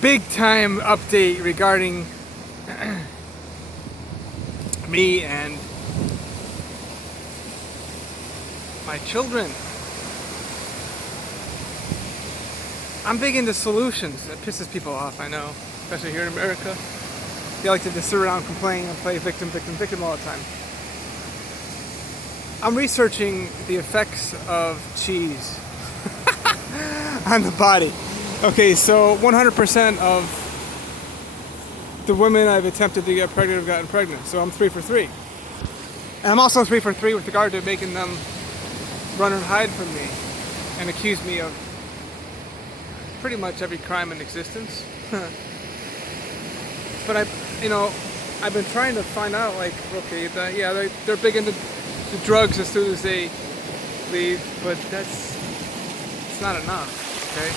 big time update regarding me and my children. I'm big into solutions. It pisses people off, I know, especially here in America. They like to just sit around, complain, and play victim, victim, victim all the time. I'm researching the effects of cheese on the body. Okay, so 100% of the women I've attempted to get pregnant have gotten pregnant. So I'm 3 for 3. And I'm also 3 for 3 with regard to making them run and hide from me and accuse me of pretty much every crime in existence. But I've been trying to find out, like, okay, they're big into the drugs as soon as they leave, but it's not enough. Okay,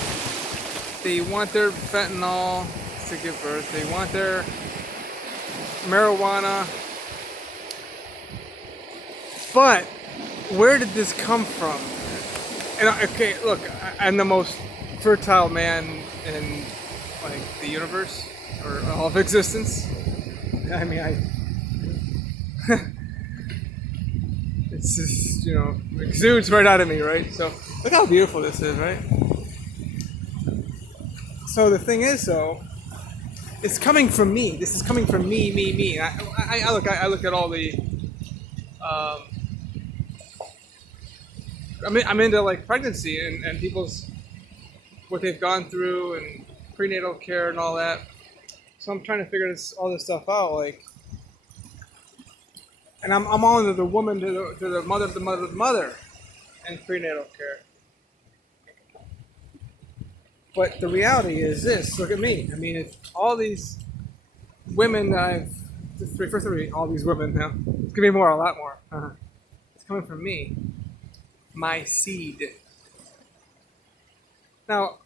they want their fentanyl to give birth. They want their marijuana. But where did this come from? And okay, look, I'm the most fertile man in like the universe or all of existence. I mean, it's just, exudes right out of me, right? So look how beautiful this is, right? So the thing is, though, it's coming from me. This is coming from me. I look at all the. I'm into like pregnancy and people's what they've gone through and prenatal care and all that. So I'm trying to figure all this stuff out, like, and I'm all into the woman to the mother, and prenatal care. But the reality is this: look at me. I mean, it's all these women that I've first of all, all these women now. It's gonna be more, a lot more. It's coming from me, my seed. Now,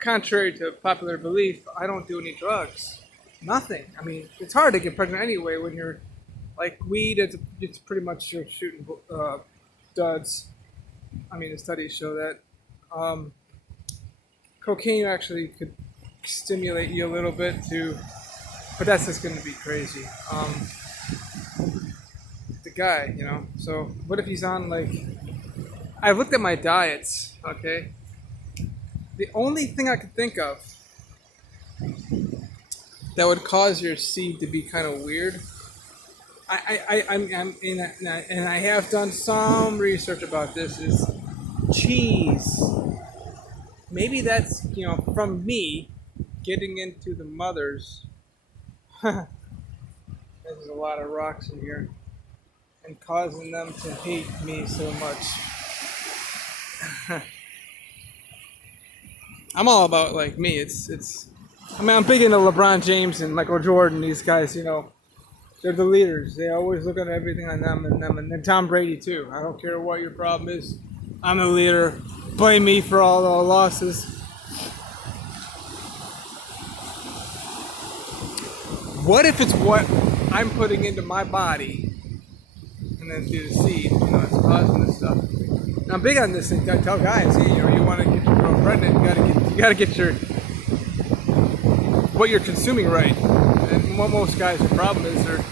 contrary to popular belief, I don't do any drugs. Nothing. I mean, it's hard to get pregnant anyway when you're like weed. It's pretty much you're shooting duds. I mean, the studies show that. Cocaine actually could stimulate you a little bit too, but that's just going to be crazy. The guy, So what if he's on like? I've looked at my diets. Okay. The only thing I could think of that would cause your seed to be kind of weird. I'm in and I have done some research about this. Is cheese. Maybe that's from me getting into the mothers. There's a lot of rocks in here, and causing them to hate me so much. I'm all about like me. It's. I mean, I'm big into LeBron James and Michael Jordan. These guys, they're the leaders. They always look at everything on them, and then Tom Brady too. I don't care what your problem is. I'm the leader. Blame me for all the losses. What if it's what I'm putting into my body, and then through the seed, it's causing this stuff. Now, I'm big on this thing. I tell guys, you want to get your girl pregnant, you gotta get your what you're consuming right. And what most guys' problem is they're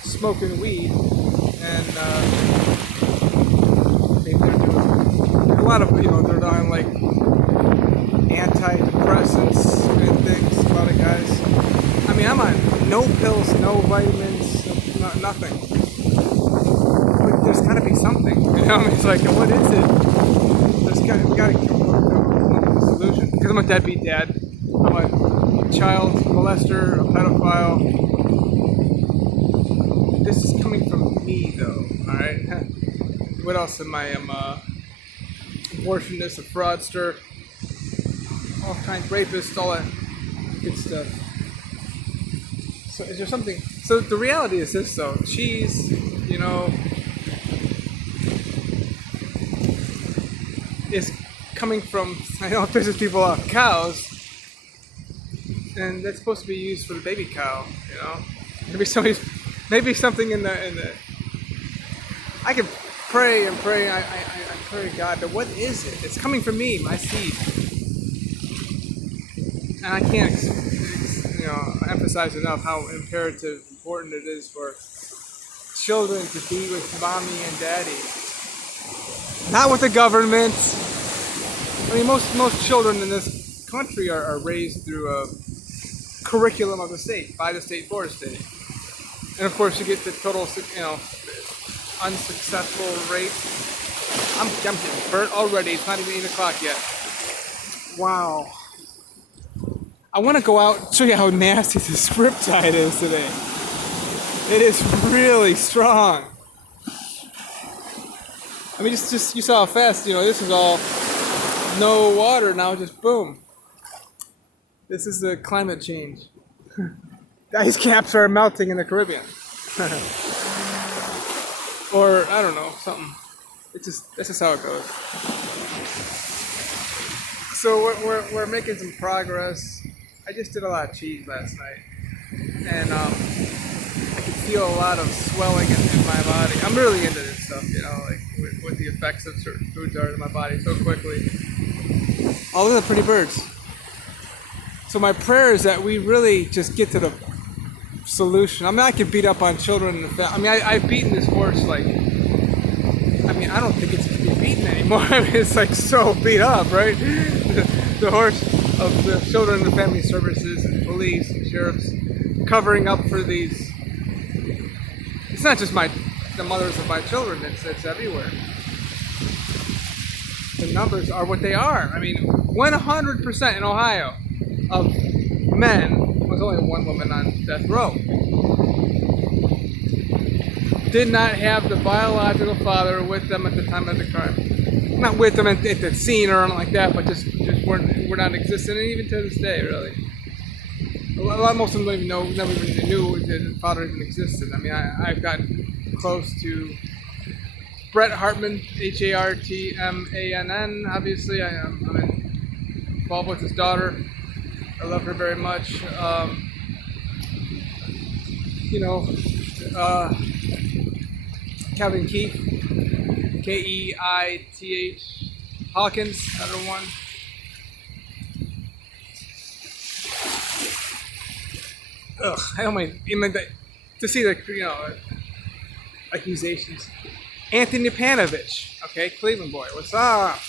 smoking weed, and maybe they're doing a lot of they're on like antidepressants and things. A lot of guys. I mean, I'm on no pills, no vitamins, nothing. But there's got to be something. It's like, what is it? We got to come up with a solution. Because I'm a deadbeat dad. I'm a child molester, a pedophile. This is coming from me, though. All right. What else am I? I'm a abortionist, a fraudster, all kinds, rapist, all that good stuff. So is there something? So the reality is this, though. Cheese, is coming from, I know it pisses people off, cows, and that's supposed to be used for the baby cow, Maybe something in the. I can pray and pray. I pray to God, but what is it? It's coming from me, my seed. and I can't emphasize enough how imperative, important it is for children to be with mommy and daddy, not with the government. I mean, most children in this country are raised through a curriculum of the state, by the state, for the state, and of course you get the total, unsuccessful rate. I'm getting burnt already. It's not even 8 o'clock yet. Wow. I want to go out and show you how nasty this Riptide is today. It is really strong. I mean, just you saw how fast, this is all no water now, just boom. This is the climate change. The ice caps are melting in the Caribbean. Or, I don't know, something. That's just how it goes. So we're making some progress. I just did a lot of cheese last night, and I could feel a lot of swelling in my body. I'm really into this stuff, like what the effects of certain foods are in my body so quickly. Oh, look at the pretty birds. So my prayer is that we really just get to the solution. I mean, I could beat up on children. I mean, I've beaten this horse I don't think it's to be beaten anymore. I mean, it's like so beat up, right? The horse of the Children and Family Services and police and sheriffs covering up for these. It's not just the mothers of my children. It's everywhere. The numbers are what they are. I mean, 100% in Ohio of men, there's only one woman on death row, did not have the biological father with them at the time of the crime. Not with them at the scene or anything like that, but just were not existent, and even to this day, really. Most of them don't even know, never even knew that the father even existed. I mean, I've gotten close to Brett Hartman, Hartmann. Obviously, I'm involved with his daughter. I love her very much. Kevin Keith, Keith Hawkins, another one. Ugh, I don't mind to see the accusations. Anthony Panovich, okay, Cleveland boy, what's up?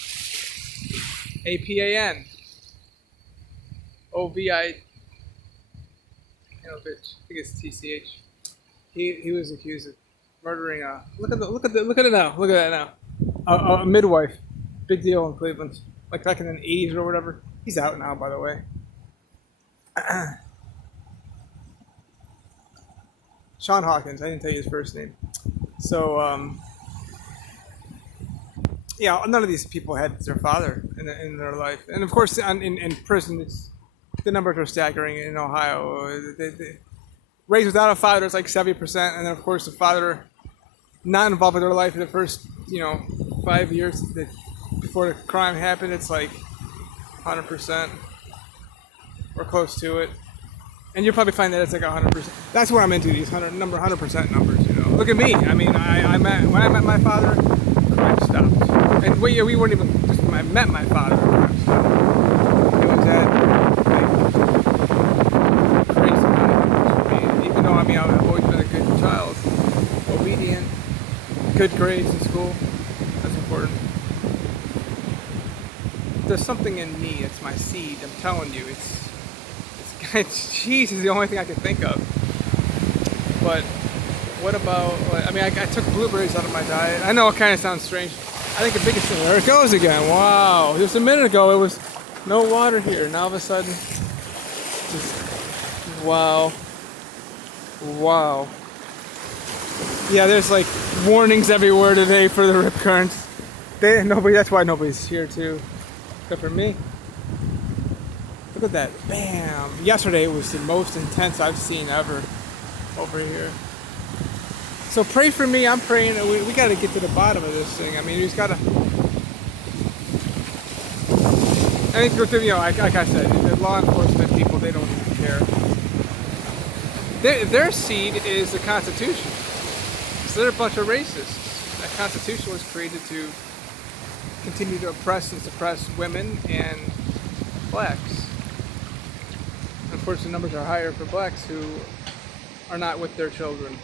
APAN. OVI. Panovich, I think it's TCH. He was accused of murdering look at it now. Look at that now. A midwife. Big deal in Cleveland. Like back in the 80s or whatever. He's out now, by the way. Sean Hawkins. I didn't tell you his first name. So, none of these people had their father in their life. And of course, in prison, the numbers are staggering in Ohio. They raised without a father, it's like 70%. And then, of course, the father not involved with their life in the first, 5 years before the crime happened, it's like 100% or close to it. And you'll probably find that it's like 100%. That's what I'm into, these 100% numbers, Look at me. I mean, when I met my father, crime stopped. And we weren't even, just when I met my father, crime stopped. It was at crazy. Even though, I've always been a good child, obedient, good grades in school. That's important. There's something in me. It's my seed. I'm telling you. Cheese is the only thing I can think of. But what about? I took blueberries out of my diet. I know it kind of sounds strange. I think the biggest thing. There it goes again. Wow. Just a minute ago, it was no water here. Now all of a sudden, wow. Yeah, there's like warnings everywhere today for the rip currents. That's why nobody's here too, except for me. Look at that, bam! Yesterday it was the most intense I've seen ever over here. So pray for me. I'm praying. We got to get to the bottom of this thing. We just got to. I think like I said, the law enforcement people, they don't even care. Their seed is the Constitution. So they're a bunch of racists. That Constitution was created to continue to oppress and suppress women and blacks. course, the numbers are higher for blacks who are not with their children.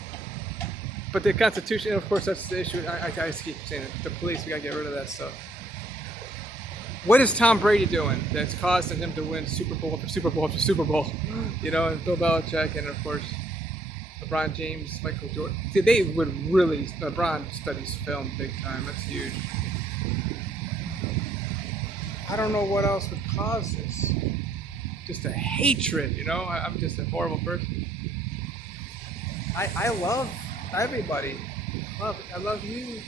But the Constitution, of course, that's the issue. I keep saying it. The police, we gotta get rid of that stuff. What is Tom Brady doing that's causing him to win Super Bowl after Super Bowl after Super Bowl? You know, and Bill Belichick, and of course, LeBron James, Michael Jordan. See, they would really, LeBron studies film big time. That's huge. I don't know what else would cause this. Just a hatred, you know? I'm just a horrible person. I love everybody. I love you.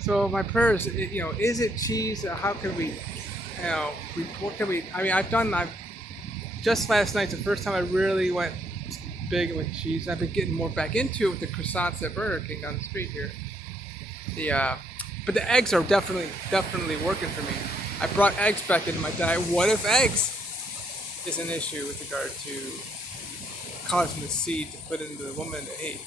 So my prayer is, you know, is it cheese? How can we, you know, what can we, I mean, I've just last night's the first time I really went big with cheese. I've been getting more back into it with the croissants at Burger King down the street here. But the eggs are definitely working for me. I brought eggs back into my diet. What if eggs is an issue with regard to causing the seed to put into the woman to eat?